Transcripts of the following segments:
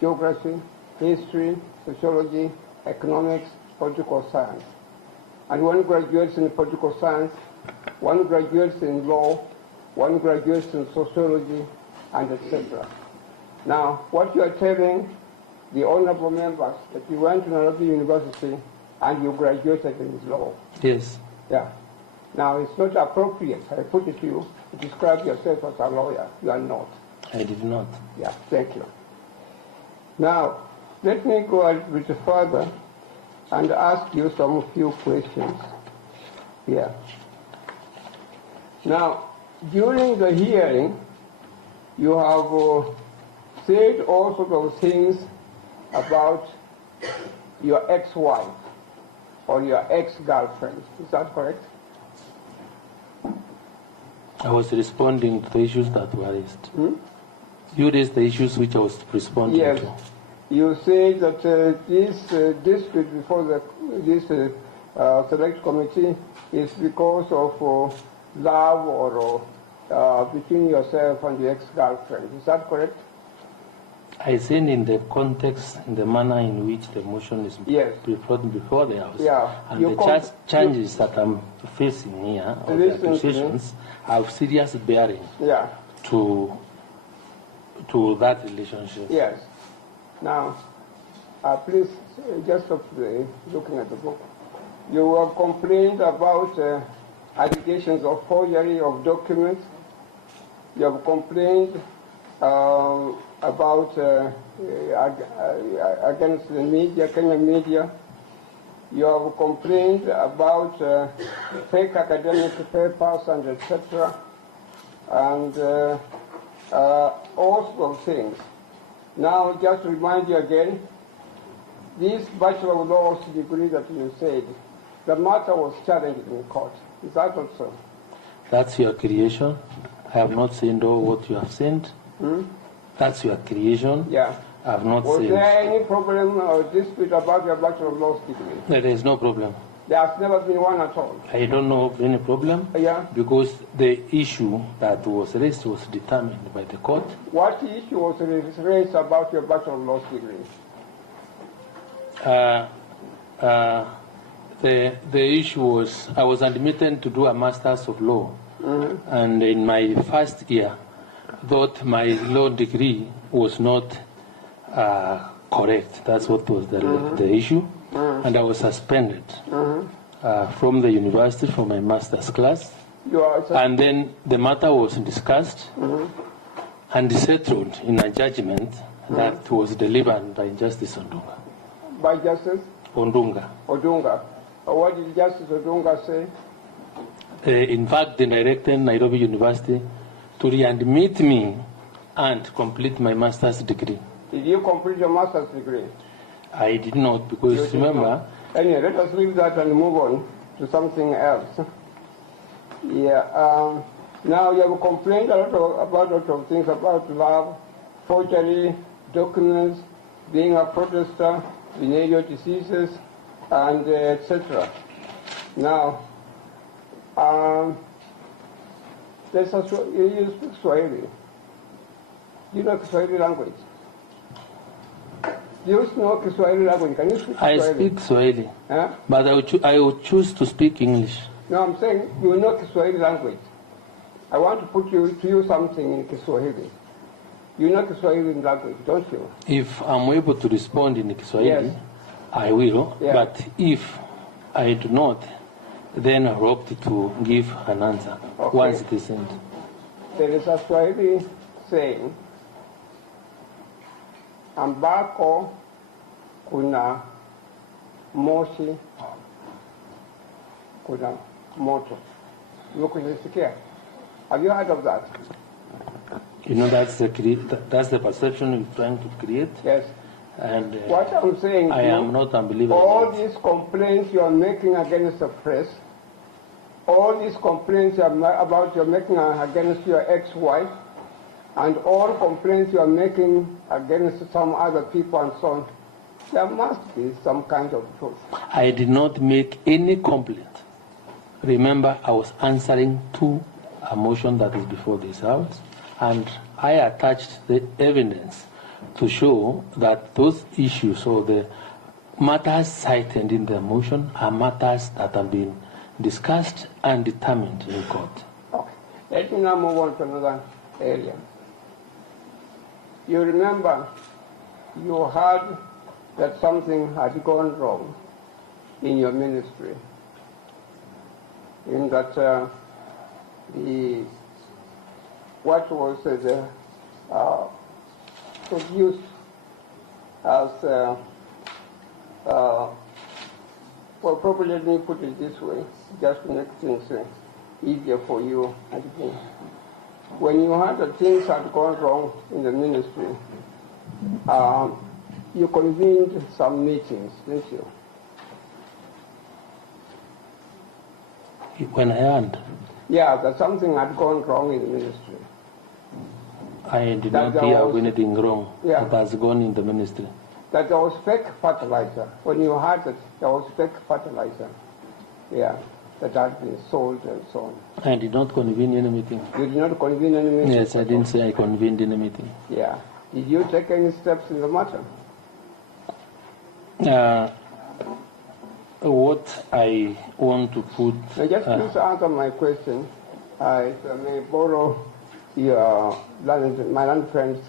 geography, history, sociology, economics, political science. And one graduates in political science, one graduates in law, one graduates in sociology, and etc. Now, what you are telling the honorable members that you went to Nairobi University and you graduated in law. Yes. Yeah. Now, it's not appropriate, I put it to you, to describe yourself as a lawyer. You are not. I did not. Yeah, thank you. Now, let me go a little bit further and ask you some few questions here. Now, during the hearing, you have said all sorts of things about your ex-wife or your ex-girlfriend. Is that correct? I was responding to the issues that were raised. You raised the issues which I was responding to. Yes. You say that this dispute before this select committee is because of love or between yourself and the ex-girlfriend. Is that correct? I said in the context, in the manner in which the motion is brought before the House, and the challenges that I'm facing here, or the accusations, have serious bearing to that relationship. Yes. Now, please, just looking at the book, you have complained about allegations of forgery of documents. You have complained about against the media, Kenyan media. You have complained about fake academic papers and etc. and all sorts of things. Now, just to remind you again, this Bachelor of Laws degree that you said, the matter was challenged in court. Is that not so? That's your creation. I have not seen what you have sent. That's your creation. Yeah. I have not Was seen. there any problem or dispute about your Bachelor of Laws degree? There is no problem. There has never been one at all. I don't know of any problem. Because the issue that was raised was determined by the court. What issue was raised about your Bachelor of Laws degree? The issue was I was admitted to do a Master's of Law, and in my first year, thought my law degree was not correct. That's what was the issue, and I was suspended from the university for my master's class. And then the matter was discussed and settled in a judgment that was delivered by Justice Ondunga. By Justice? Ondunga. Ondunga. What did Justice Ondunga say? In fact, they directed Nairobi University to readmit me and complete my master's degree. Did you complete your master's degree? I did not, because remember... Anyway, let us leave that and move on to something else. Yeah. Now you have complained about a lot of things about love, forgery, documents, being a protester, venereal diseases, and etc. Now, you speak Swahili. Do you know Kiswahili language? Do you know Kiswahili language? Can you speak Swahili? I speak Swahili, but I would choose to speak English. No, I'm saying you know Kiswahili language. I want to put to you something in Kiswahili. You know Kiswahili language, don't you? If I'm able to respond in Kiswahili, I will. But if I do not, then I opt to give an answer once it is sent. There is a Swahili saying, ambako kuna moshi, kuna moto. Have you heard of that? You know, that's the perception you're trying to create. Yes. And what I'm saying, I am not unbelievable. All these complaints you are making against the press, all these complaints you're making against your ex-wife, and all complaints you are making against some other people and so on, there must be some kind of proof. I did not make any complaint. Remember, I was answering to a motion that is before this House, and I attached the evidence to show that those issues or the matters cited in the motion are matters that have been discussed and determined in court. Okay. Let me now move on to another area. You remember you heard that something had gone wrong in your ministry, in that what was produced as, well, probably let me put it this way, just to make things easier for you. When you heard that things had gone wrong in the ministry, you convened some meetings, didn't you? When I heard? Yeah, that something had gone wrong in the ministry. I did not hear of anything wrong that has gone in the ministry. That there was fake fertilizer. When you heard that there was fake fertilizer, that had been sold and so on. I did not convene any meeting. You did not convene any meeting? Yes, I didn't say I convened any meeting. Yeah. Did you take any steps in the matter? What I want to put... Now just please answer my question. If I may borrow your my land friend's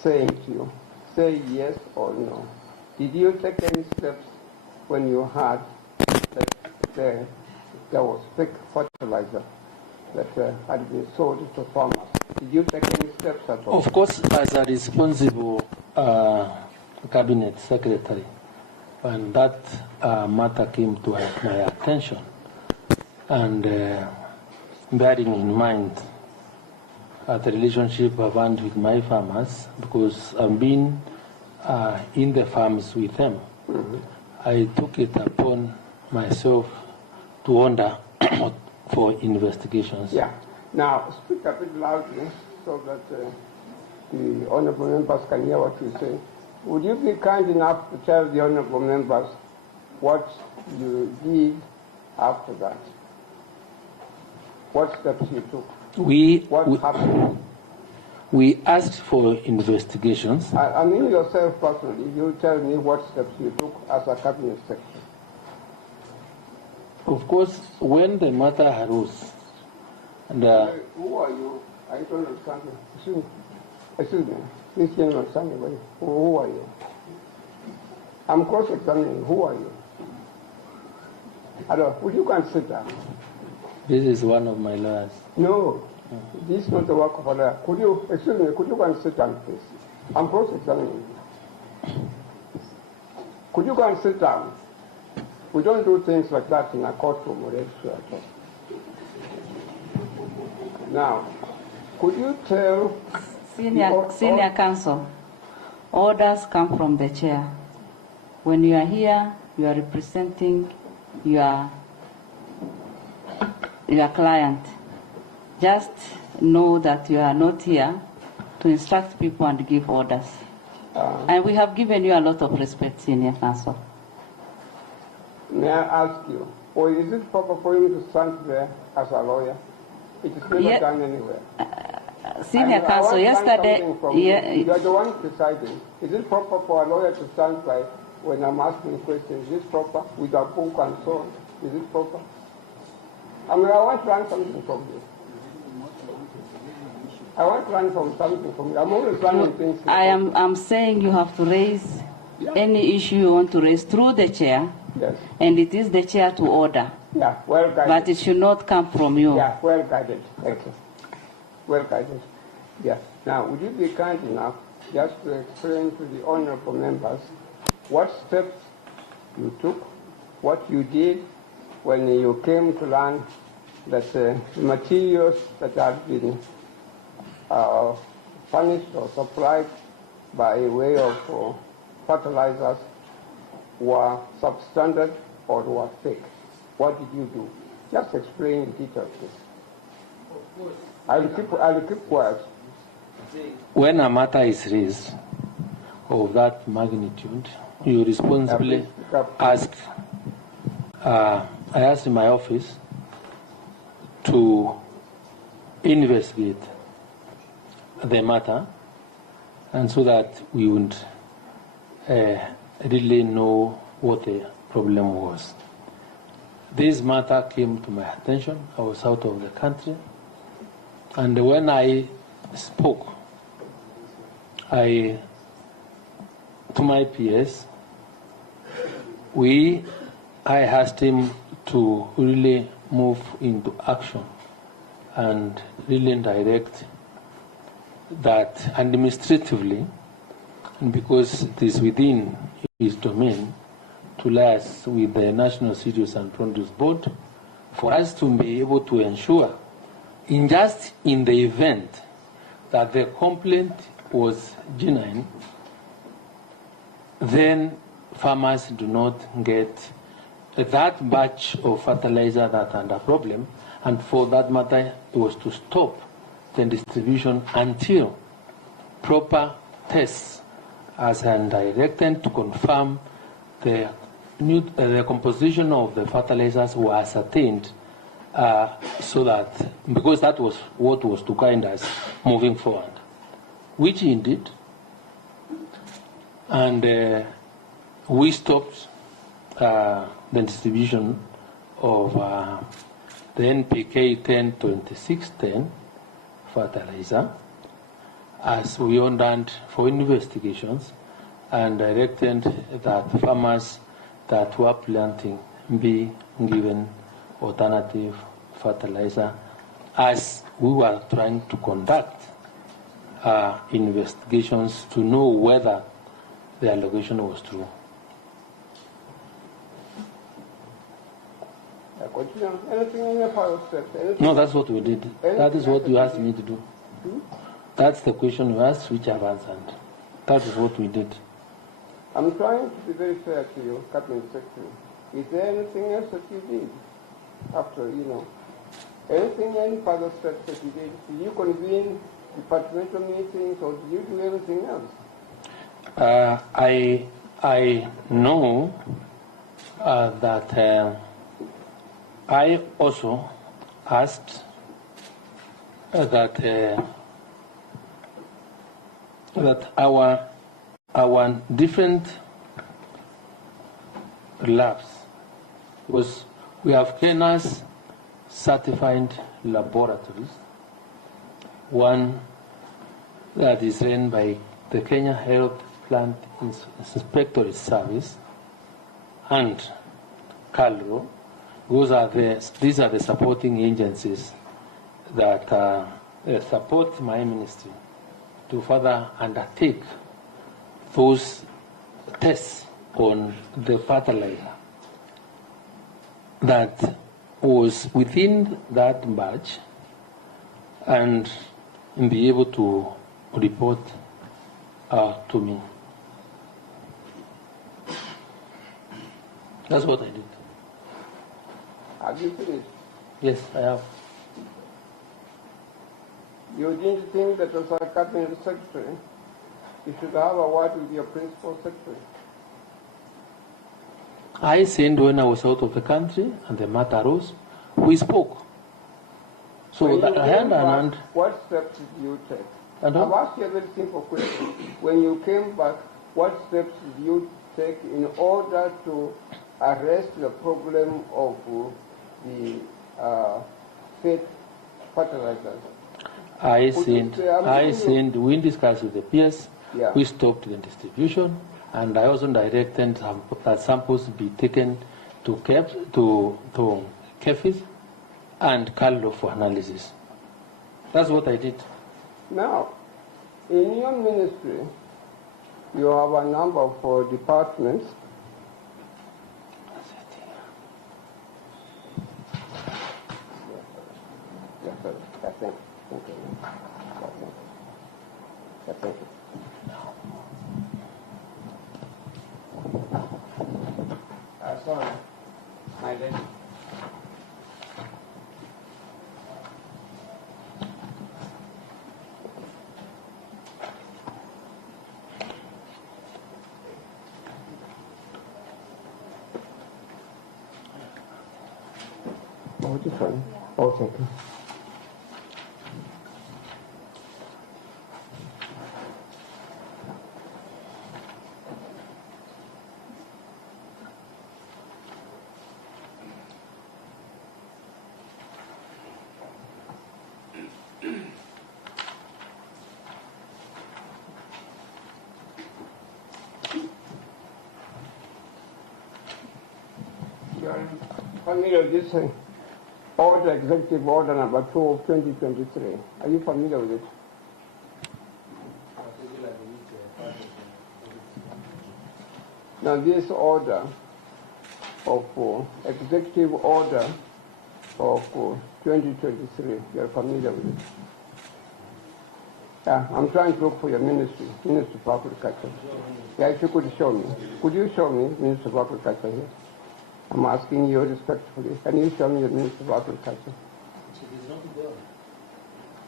saying to you, say yes or no. Did you take any steps when you heard that there was fake fertilizer that had been sold to farmers? Did you take any steps at all? Of course, as a responsible cabinet secretary, when that matter came to my attention, and bearing in mind the relationship I've had with my farmers, because I've been in the farms with them, I took it upon myself to order for investigations. Yeah. Now, speak a bit loudly so that the honorable members can hear what you say. Would you be kind enough to tell the honorable members what you did after that? What steps you took? What happened? We asked for investigations. I mean yourself personally. You tell me what steps you took as a cabinet secretary. Of course, when the matter arose, and who are you? I don't understand you. Excuse me. Please don't understand me. Who are you? I'm cross-examining. Who are you? Hello, would you can sit down? This is one of my lawyers. No, this is not the work of a lawyer. Could you, excuse me, could you go and sit down, please? I'm cross-examining you. Could you go and sit down? We don't do things like that in a courtroom or elsewhere at all. Now, could you tell... Senior counsel, orders come from the chair. When you are here, you are representing your client. Just know that you are not here to instruct people and give orders. And we have given you a lot of respect, senior counsel. May I ask you, or is it proper for you to stand there as a lawyer? It is never done anywhere. Senior counsel, yesterday... You are the one deciding. Is it proper for a lawyer to stand by when I'm asking questions? Is it proper with a book and so on? Is it proper? I mean, I want to learn something from you. I want to learn something from you. I'm always learning things. I'm saying you have to raise any issue you want to raise through the chair. Yes. And it is the chair to order. Yeah, well guided. But it should not come from you. Yeah, well guided. Thank you. Well guided. Yeah. Now, would you be kind enough just to explain to the honorable members what steps you took, what you did when you came to learn that the materials that had been furnished or supplied by way of fertilizers were substandard or were fake? What did you do? Just explain in detail, please. I'll keep quiet. When a matter is raised of that magnitude, you responsibly ask. I asked in my office to investigate the matter, and so that we would really know what the problem was. This matter came to my attention. I was out of the country, and when I spoke, to my PS, I asked him to really move into action and really direct that administratively, and because it is within his domain, to liaise with the National Cereals and Produce Board for us to be able to ensure, in the event that the complaint was genuine, then farmers do not get that batch of fertilizer that under problem, and for that matter, it was to stop the distribution until proper tests as and directed to confirm the composition of the fertilizers were ascertained, so that, because that was what was to guide us moving forward, which he did, and we stopped the distribution of the NPK 102610 fertilizer, as we ordered for investigations and directed that farmers that were planting be given alternative fertilizer, as we were trying to conduct investigations to know whether the allegation was true. No, that's what we did. That is what you asked me to do. That's the question you asked, which I've answered. That is what we did. I'm trying to be very fair to you, Cabinet Secretary. Is there anything else that you did after, any further steps that you did? Did you convene departmental meetings, or did you do anything else? I know that I also asked that our different labs, because we have Kenya's certified laboratories, one that is run by the Kenya Health Plant Inspectorate Service, and CALRO. These are the supporting agencies that support my ministry to further undertake those tests on the fertilizer that was within that batch, and be able to report to me. That's what I did. Have you finished? Yes, I have. You didn't think that as a cabinet secretary, you should have a word with your principal secretary? I sent when I was out of the country and the matter arose, we spoke. So what steps did you take? I've asked you a very simple question. When you came back, what steps did you take in order to arrest the problem of the fake fertilizers? We discussed with the peers, yeah. We stopped the distribution, and I also directed that samples be taken to KEFIS and CALRO for analysis. That's what I did. Now, in your ministry, you have a number of departments. Yes, sir. That's it. Thank you. That's it. Sorry, my lady. Oh, just one. Oh, thank you. familiar with this order, Executive Order number 2 of 2023? Are you familiar with it? Now, this order of Executive Order of 2023, you're familiar with it? Yeah, I'm trying to look for your Ministry of Agriculture. Yeah, if you could show me. Could you show me Ministry of Agriculture here? I'm asking you respectfully. Can you show me the Ministry of Agriculture?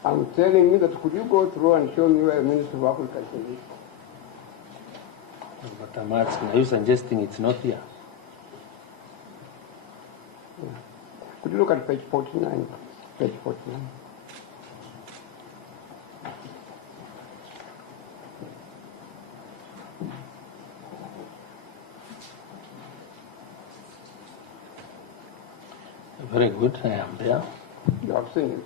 I'm telling you that could you go through and show me where the Ministry of Agriculture is? But I'm asking, are you suggesting it's not here? Yeah. Could you look at page 49? Page 49. Very good, I am there. You have seen it.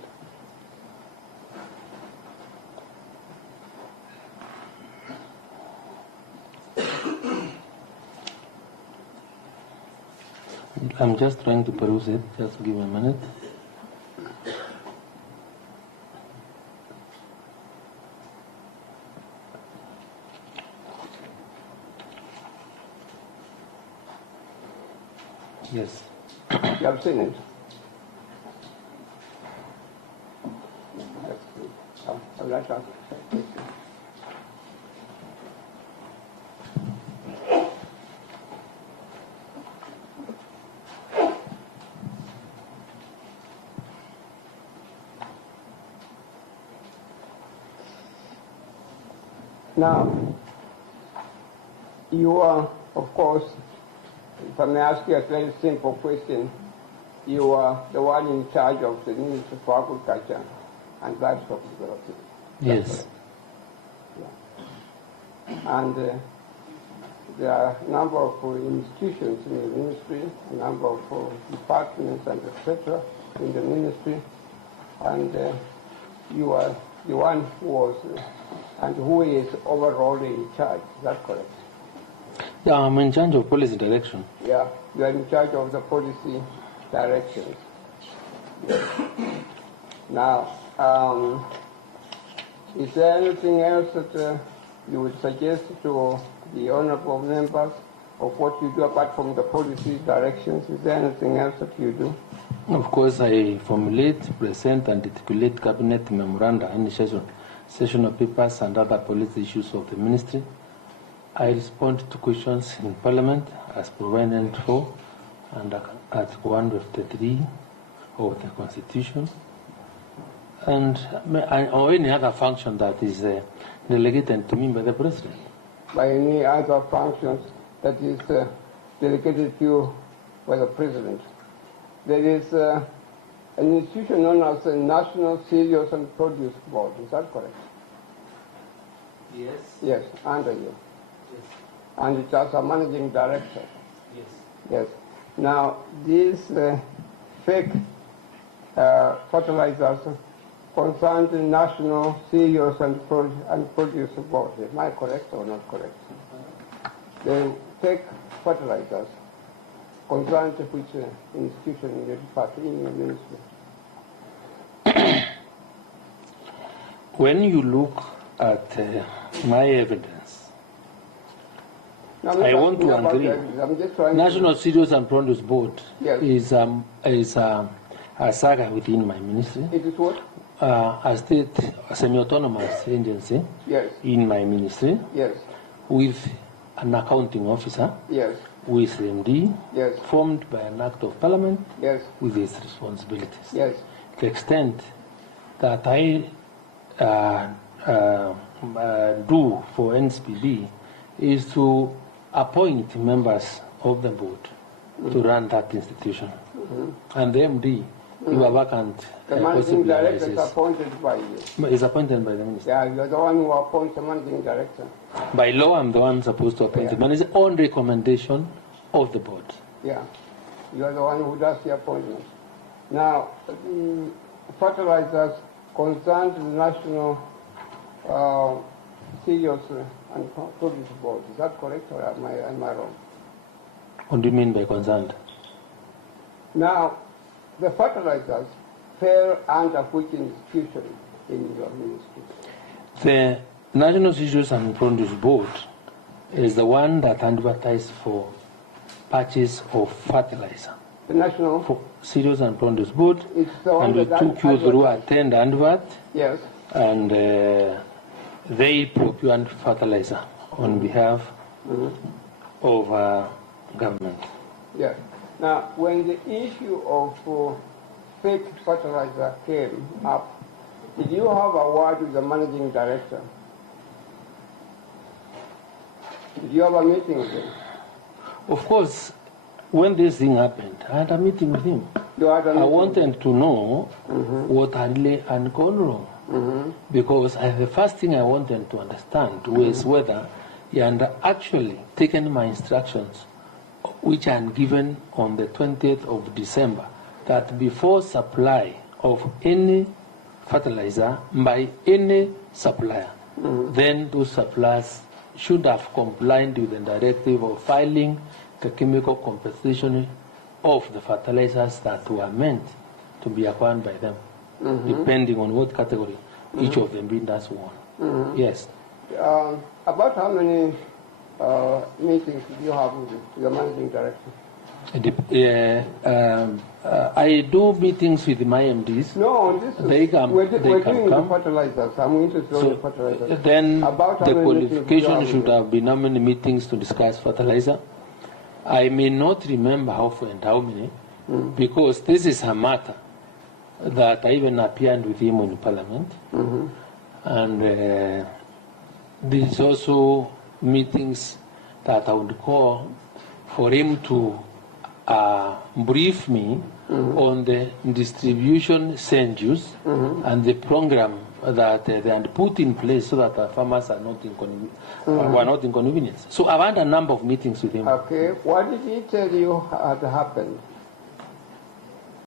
I'm just trying to peruse it. Just give me a minute. Yes. You have seen it. I'll let us. Now, you are, of course, if I may ask you a very simple question, you are the one in charge of the Ministry of Agriculture and Livestock Development. Yes. Yeah. And there are a number of institutions in the ministry, a number of departments and etc. in the ministry, and you are the one who was and who is overall in charge. Is that correct? Yeah, I'm in charge of policy direction. Yeah, you are in charge of the policy directions. Yes. Now, is there anything else that you would suggest to the honorable members of what you do apart from the policy directions? Is there anything else that you do? Of course, I formulate, present, and articulate cabinet memoranda, initiation, sessional papers, and other policy issues of the ministry. I respond to questions in Parliament as provided for under Article 153 of the Constitution, or any other function that is delegated to me by the President. By any other functions that is delegated to you by the President. There is an institution known as the National Cereals and Produce Board. Is that correct? Yes. Yes, under you. Yes. And it has a managing director. Yes. Yes. Now, these fake fertilizers concern the National Cereals and Produce Board. Am I correct or not correct? The fake fertilizers concern which institution in the department, in the ministry? When you look at my evidence, I want to agree. National Cereals and Produce Board is a saga within my ministry. It is what? A state, a semi-autonomous agency in my ministry with an accounting officer, with MD, formed by an act of parliament with its responsibilities. To the extent that I do for NSPB is to appoint members of the board to run that institution. And the MD, you are vacant. The managing director is appointed by you. Is appointed by the minister. Yeah, you are the one who appoints the managing director. By law, I'm the one supposed to appoint the manager on recommendation of the board. Yeah, you are the one who does the appointment. Now, the fertilizers concern the National Cereals and Produce Board. Is that correct or am I wrong? What do you mean by concerned? Now, the fertilizers fell under which institution in your ministry? The National Cereals and Produce Board is the one that advertised for purchase of fertilizer. The National for Cereals and Produce Board, and we took you through attend advert. Yes. And they procured fertilizer on behalf of government. Yes. Now, when the issue of fake fertilizer came up, did you have a word with the managing director? Did you have a meeting with him? Of course, when this thing happened, I had a meeting with him. I wanted to know what had really gone wrong. Because the first thing I wanted to understand was whether he had actually taken my instructions, which I had given on the 20th of December, that before supply of any fertilizer by any supplier, then those suppliers should have complied with the directive of filing the chemical compensation of the fertilizers that were meant to be acquired by them, depending on what category each of them bidders won. Yes. About how many meetings did you have with the managing director? I do meetings with my MDs. No, this is, they can we're doing come. The fertilizers. I'm interested in the fertilizers. Then the qualification should have been how many meetings to discuss fertilizer. I may not remember how many, because this is a matter that I even appeared with him in Parliament. And there is also meetings that I would call for him to brief me on the distribution schedules and the program that they had put in place so that farmers are not were not inconvenienced. So I've had a number of meetings with him. Okay. What did he tell you had happened?